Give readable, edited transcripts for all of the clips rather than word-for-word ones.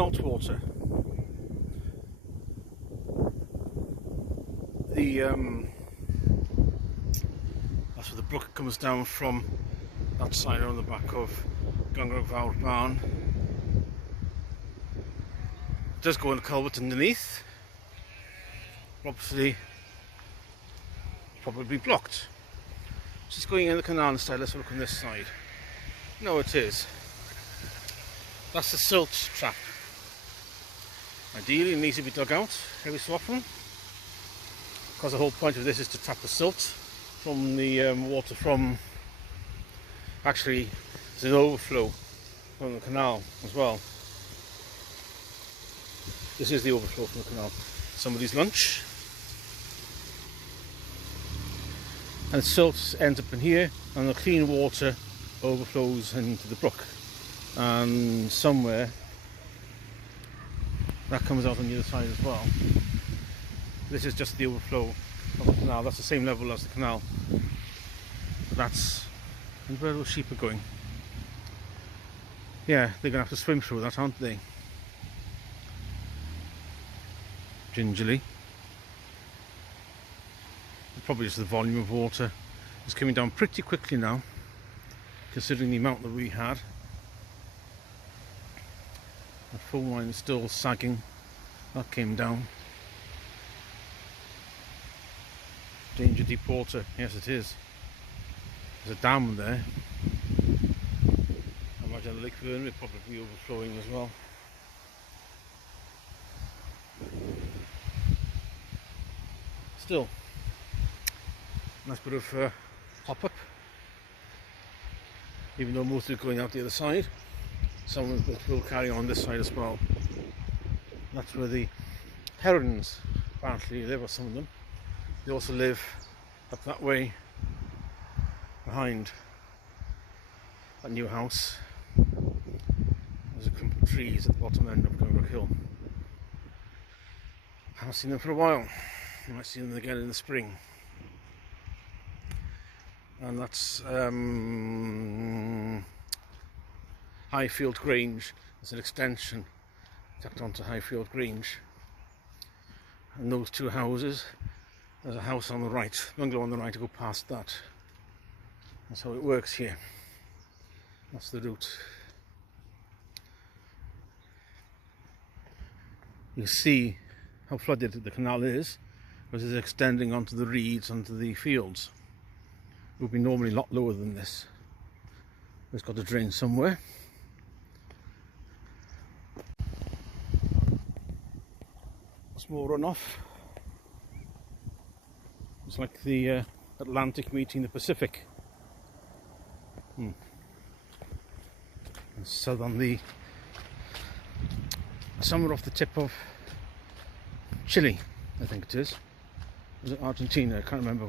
Snowmelt water. That's where the brook comes down from that side on the back of Vawr Barn. It does go in a culvert underneath. Obviously, probably blocked. Just going in the canal instead. Let's look on this side. No, it is. That's the silt trap. Ideally, it needs to be dug out every so often, because the whole point of this is to trap the silt from the water from. Actually, there's an overflow from the canal as well. This is the overflow from the canal. Somebody's lunch. And silt ends up in here, and the clean water overflows into the brook. And somewhere that comes out on the other side as well. This is just the overflow of the canal. That's the same level as the canal. That's where those sheep are going. Yeah, they're going to have to swim through that, aren't they? Gingerly. Probably just the volume of water is coming down pretty quickly now, considering the amount that we had. The phone line is still sagging. That came down. Danger deep water. Yes, it is. There's a dam there. I imagine Lake Verne will probably be overflowing as well. Still, nice bit of hop-up. Even though most of it going out the other side, some of it will carry on this side as well. That's where the herons apparently live, or some of them. They also live up that way behind that new house. There's a clump of trees at the bottom end of Gungrook Hill. I haven't seen them for a while. You might see them again in the spring. And that's Highfield Grange. It's an extension tucked onto Highfield Grange. And those two houses, there's a house on the right, bungalow on the right to go past that. That's how it works here. That's the route. You see how flooded the canal is, because it's extending onto the reeds, onto the fields. It would be normally a lot lower than this. It's got to drain somewhere. Small runoff. It's like the Atlantic meeting the Pacific. So on the somewhere off the tip of Chile, I think it is. Was it Argentina? I can't remember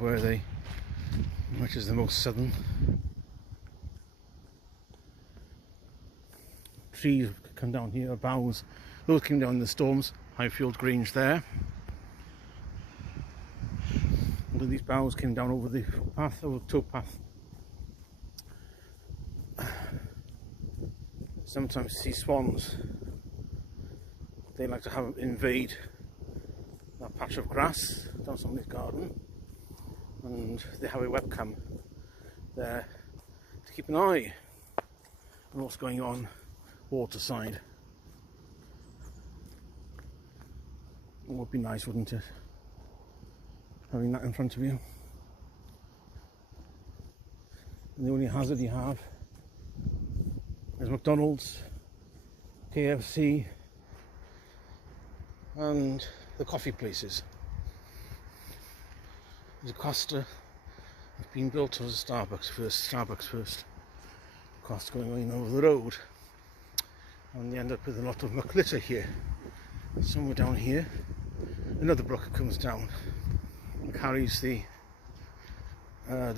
which is the most southern. Trees come down here, boughs. Those came down in the storms. Highfield Grange there. And these boughs came down over the footpath, over the towpath. Sometimes you see swans. They like to have invade that patch of grass down somebody's garden, and they have a webcam there to keep an eye on what's going on waterside. It would be nice, wouldn't it, having that in front of you? And the only hazard you have is McDonald's, KFC, and the coffee places. There's a Costa that's been built as a Starbucks first. Costa going in over the road, and you end up with a lot of muck litter here. Somewhere down here, another brook comes down and carries the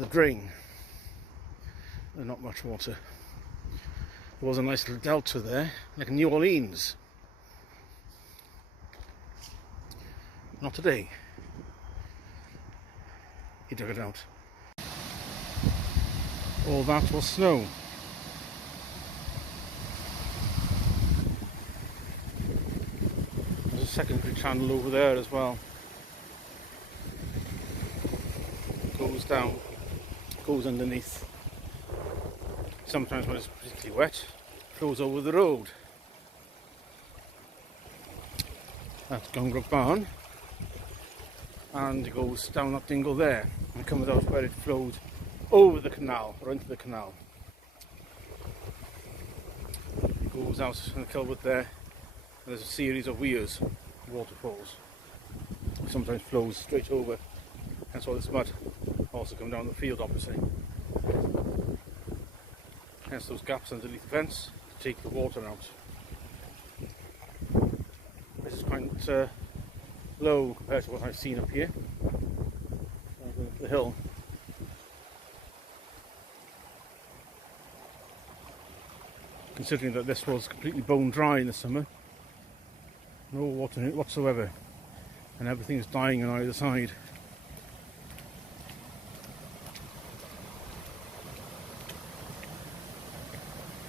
drain. There's not much water. There was a nice little delta there, like New Orleans. Not today. He dug it out. All that was snow. secondary channel over there as well. Goes down, goes underneath. Sometimes when it's particularly wet, flows over the road. That's Gungrove Barn, and it goes down that dingle there and comes out where it flowed over the canal or into the canal. It goes out in the culvert there, and there's a series of weirs, waterfalls. Sometimes flows straight over, hence all this mud also come down the field opposite. Hence those gaps underneath the fence to take the water out. This is quite low compared to what I've seen up here. Up the hill. Considering that this was completely bone dry in the summer, no water in it whatsoever, and everything is dying on either side.